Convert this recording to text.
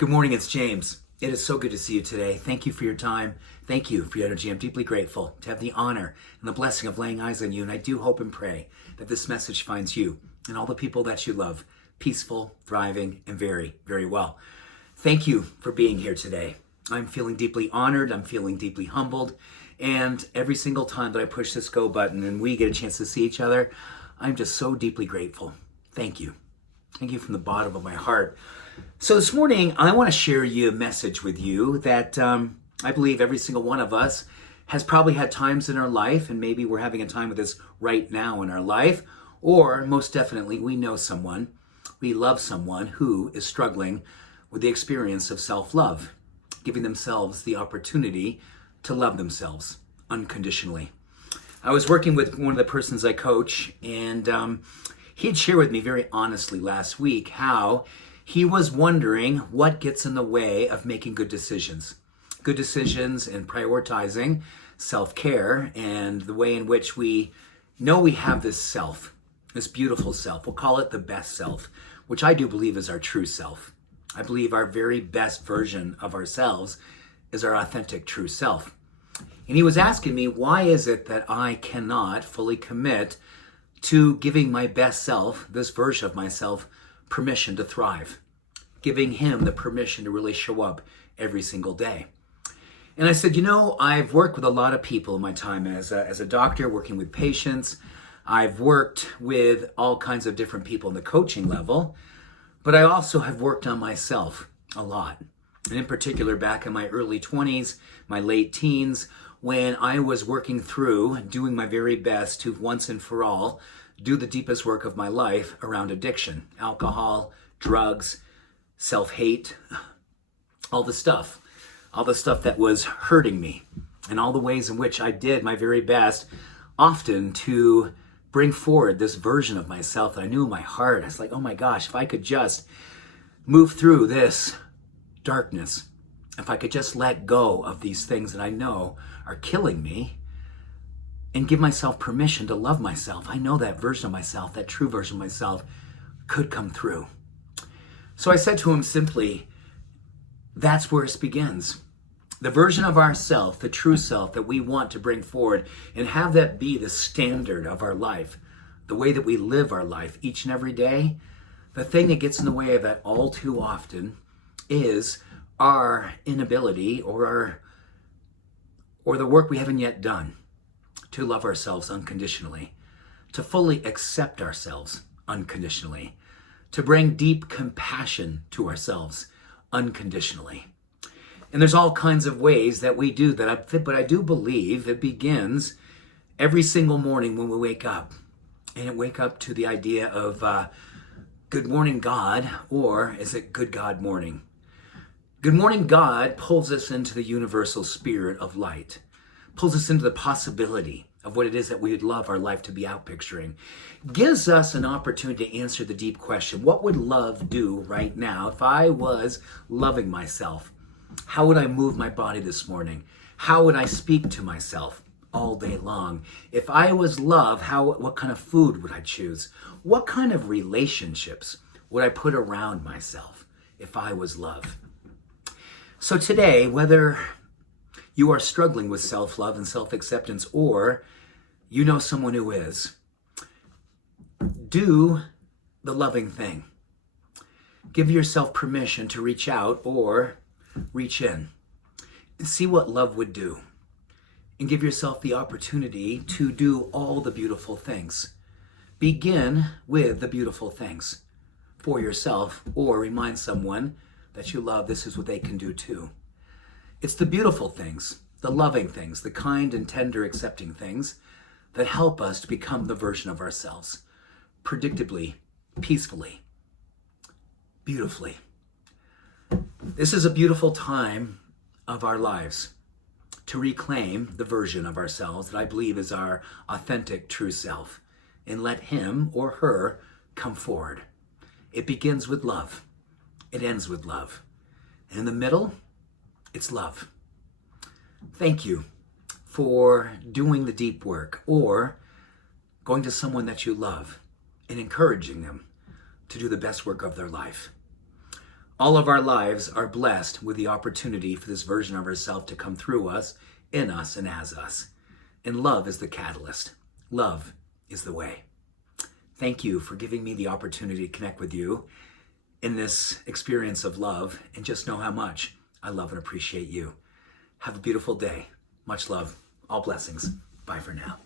Good morning, it's James. It is so good to see you today. Thank you for your time. Thank you for your energy. I'm deeply grateful to have the honor and the blessing of laying eyes on you. And I do hope and pray that this message finds you and all the people that you love peaceful, thriving, and very, very well. Thank you for being here today. I'm feeling deeply honored. I'm feeling deeply humbled. And every single time that I push this go button and we get a chance to see each other, I'm just so deeply grateful. Thank you. Thank you from the bottom of my heart. So this morning, I want to share you a message with you that I believe every single one of us has probably had times in our life, and maybe we're having a time with this right now in our life, or most definitely we know someone, we love someone who is struggling with the experience of self-love, giving themselves the opportunity to love themselves unconditionally. I was working with one of the persons I coach, and he had shared with me very honestly last week how he was wondering what gets in the way of making good decisions. Good decisions and prioritizing self-care and the way in which we know we have this self, this beautiful self. We'll call it the best self, which I do believe is our true self. I believe our very best version of ourselves is our authentic true self. And he was asking me, why is it that I cannot fully commit to giving my best self, this version of myself, permission to thrive, giving him the permission to really show up every single day. And I said, I've worked with a lot of people in my time as a doctor, working with patients. I've worked with all kinds of different people in the coaching level, but I also have worked on myself a lot. And in particular, back in my early 20s, my late teens, when I was working through doing my very best to once and for all do the deepest work of my life around addiction, alcohol, drugs, self-hate, all the stuff that was hurting me, and all the ways in which I did my very best often to bring forward this version of myself that I knew in my heart. I was like, oh my gosh, if I could just move through this darkness, if I could just let go of these things that I know are killing me and give myself permission to love myself. I know that version of myself, that true version of myself, could come through. So I said to him simply, that's where it begins. The version of ourself, the true self that we want to bring forward and have that be the standard of our life, the way that we live our life each and every day, the thing that gets in the way of that all too often is our inability or the work we haven't yet done to love ourselves unconditionally, to fully accept ourselves unconditionally, to bring deep compassion to ourselves unconditionally. And there's all kinds of ways that we do that, but I do believe it begins every single morning when we wake up. And it wake up to the idea of good morning, God, or is it good God morning? Good morning, God pulls us into the universal spirit of light, pulls us into the possibility of what it is that we would love our life to be out picturing, gives us an opportunity to answer the deep question, what would love do right now if I was loving myself? How would I move my body this morning? How would I speak to myself all day long? If I was love, what kind of food would I choose? What kind of relationships would I put around myself if I was love? So today, whether you are struggling with self-love and self-acceptance, or you know someone who is, do the loving thing. Give yourself permission to reach out or reach in and see what love would do. And give yourself the opportunity to do all the beautiful things. Begin with the beautiful things for yourself, or remind someone that you love, this is what they can do too. It's the beautiful things, the loving things, the kind and tender accepting things that help us to become the version of ourselves, predictably, peacefully, beautifully. This is a beautiful time of our lives to reclaim the version of ourselves that I believe is our authentic true self, and let him or her come forward. It begins with love. It ends with love. And in the middle, it's love. Thank you for doing the deep work, or going to someone that you love and encouraging them to do the best work of their life. All of our lives are blessed with the opportunity for this version of ourselves to come through us, in us, and as us. And love is the catalyst. Love is the way. Thank you for giving me the opportunity to connect with you in this experience of love, and just know how much I love and appreciate you. Have a beautiful day. Much love. All blessings. Bye for now.